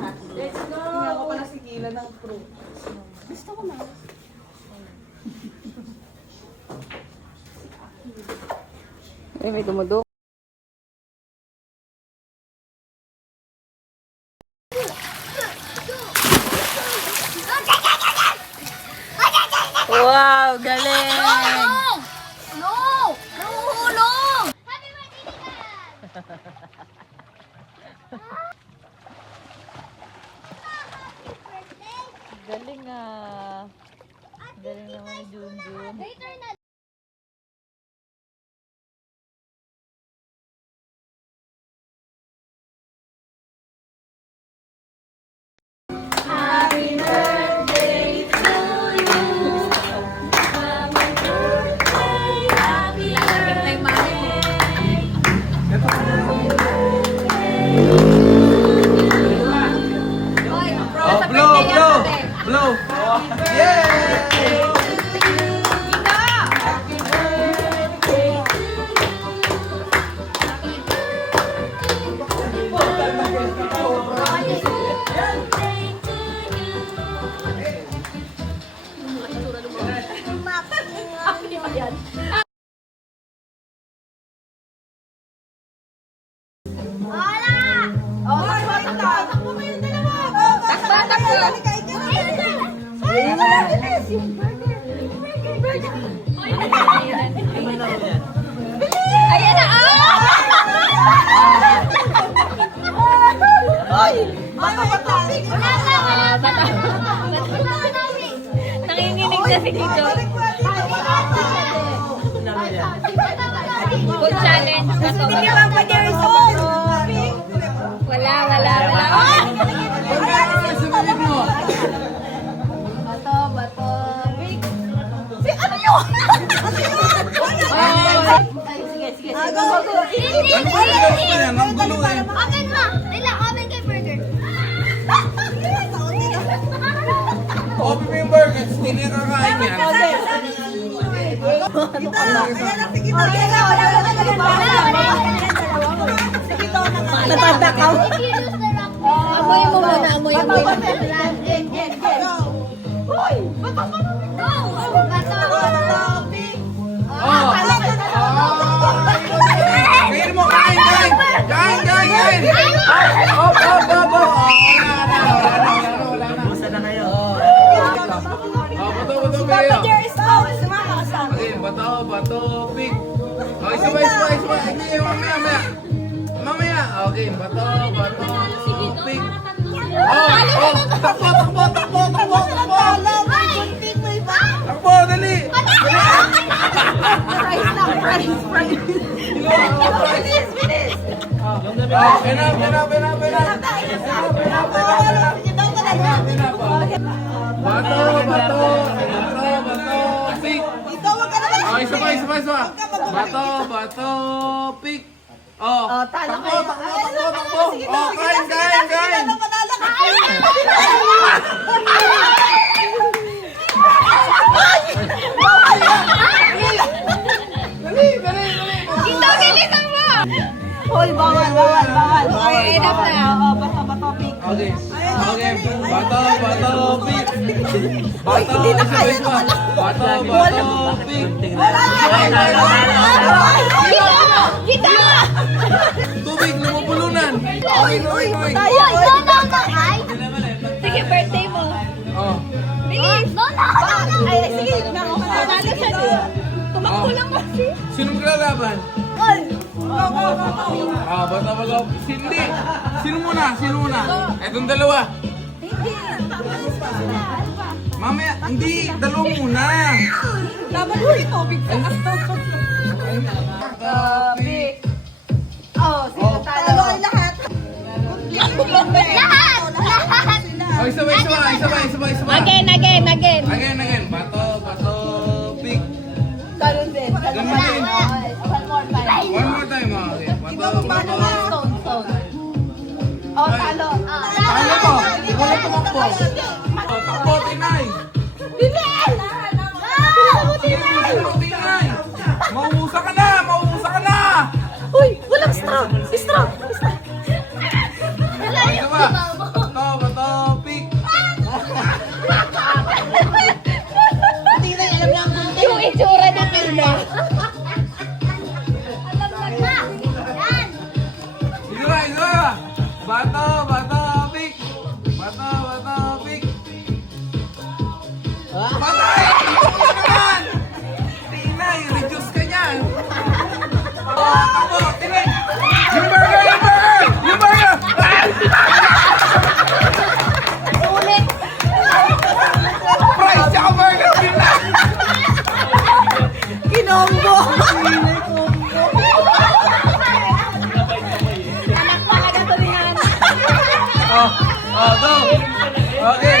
Let's go! Hindi ako pala sigilan ng fruit. Gusto ko na. May dumudok. Wow, galing! No! Nahuhulog! Happy birthday, Galing ah. Galing naman ni Junjun. Later na. Blow! Yay! Ayan na! Nanginginig na si Tito. Food challenge na to. Wala. Open mo! Nila, open kay burger. Open mo yung burger, hindi na kakain yan. Natanda ka? If you lose the rock, Amoy mo muna, amoy mo. Kain mo, kain! Op! Wala na. Busa na kayo. Bato kayo. Okay, bato, pick. Okay, sabay. Hindi, mamaya. Okay, bato, pick. Takbo, dali. Bato, pick. Okay, sabay. Bato, pick. Takbo. Kain. Ito, bilisan mo! Hoy, bawal. Okay, enough na. Bato, pick. Okay. Bato, pick. Bato, pick. Kita! Tubig, lumubulunan. Oy. Ay! Sige, birthday mo. Oh. Bilis! No! Ay, sige. Panalo siya di. Tumakbo lang kasi. Sino maglalaban? Bato. Hindi. Sino muna? Etong dalawa. Mamaya, hindi. Dalawa muna. Laban mo rin tubig sa Pick. Sige, talo ang lahat. Lahat! Okay, sabay. Again. Again. Bato, pick. Ganun din. Ganun din. One more time. One more time. Okay. Bato. Stone. Talo. Talo mo. Ikaw na tumakbo. Takbo, Tinay. Tinay. Mauusa ka na. Uy, walang straw. Bato. combo. Anak talaga to ni Hana. Go. Okay.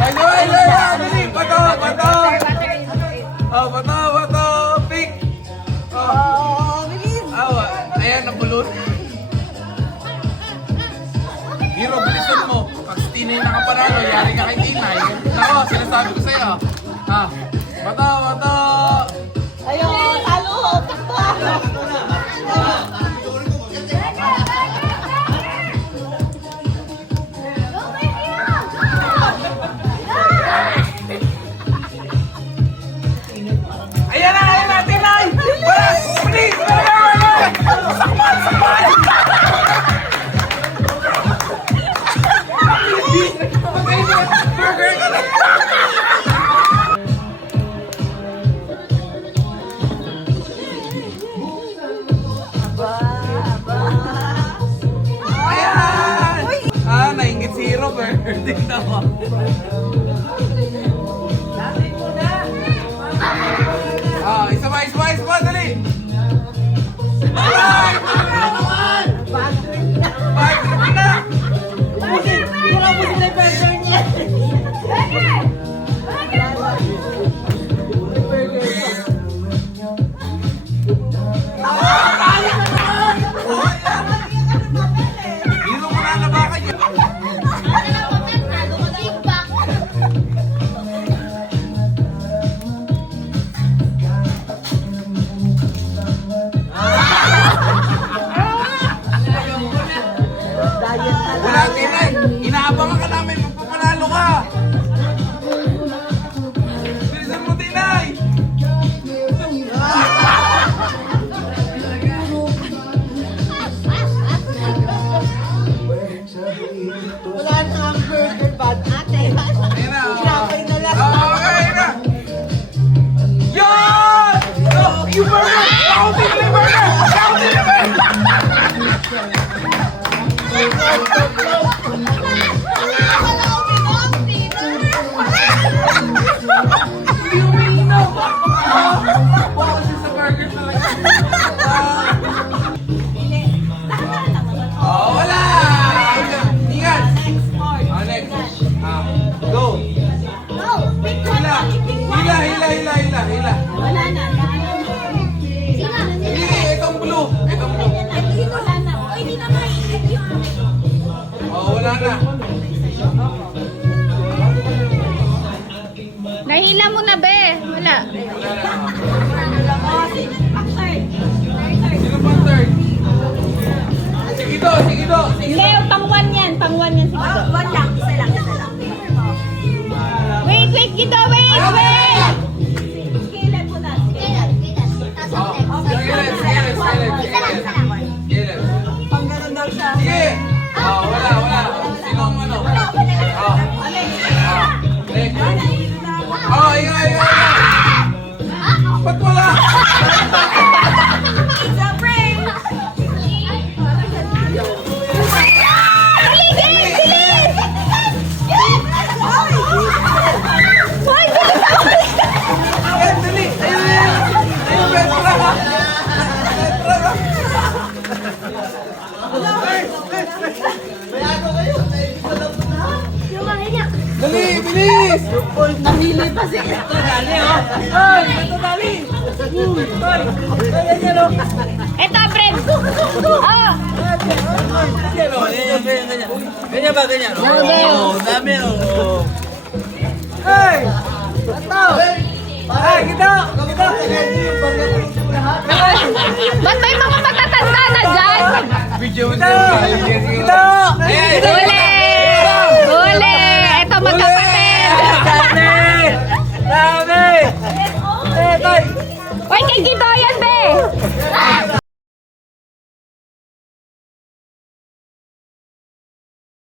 Ay, dali. Bato. Bato. Pick. bilis. Ayan, nabulot. Hero, bilisan mo. Pag si Tinay nakapanalo, yari ka kay Tinay. Nako, sinasabi ko sa'yo. Bato. Ayun, talo. Takbo. Ayan na, Tinay! Wala! Bilis! Sakman! Burger ka na! Ayan! Naingit si Hero, tingnan mo. Isa pa, dali! Ay! Bad trip na! Ubusin na yung burger niya. Hero mo na nabakan yun! Wala, Tinay! Inaabangan ka namin magpapanalo ka! Bilisan mo, Tinay! Wala na ang burger, bad. Ayun na! Kinakay na lang. Okay na! Yan! Yung burger! Kaunti na yung burger! Kaunti na yung burger! Hindi uminom! Bawas yun sa burger talaga. Wala! Ingat! Next. Go! Hila. Wala na. Hindi, itong blue. Wala na. Oy, di na maiit yung Wala na. Nahila mo na, be. Wala. Sino pang third? Sige do. Hindi, pang-one yan. Pang-one yan si Gito. One lang, isa lang. Wait, Gito, wait. Skillet mo na. Sige. Pang ganun daw siya. Sige. Wala. Sino ang ano? Next. Ingat. Ba't wala? It's a prank! Ayan, dali. Ayun, Petra ka. Dali, bilis! Namili pa siya. Eto, friend. Oh. Ganyan ba, ganyan? Oo, dami, Hey! Ito! Ay, kita! Ba't may mga matatanda na dyan? Video mo siya. Kita! Ulit.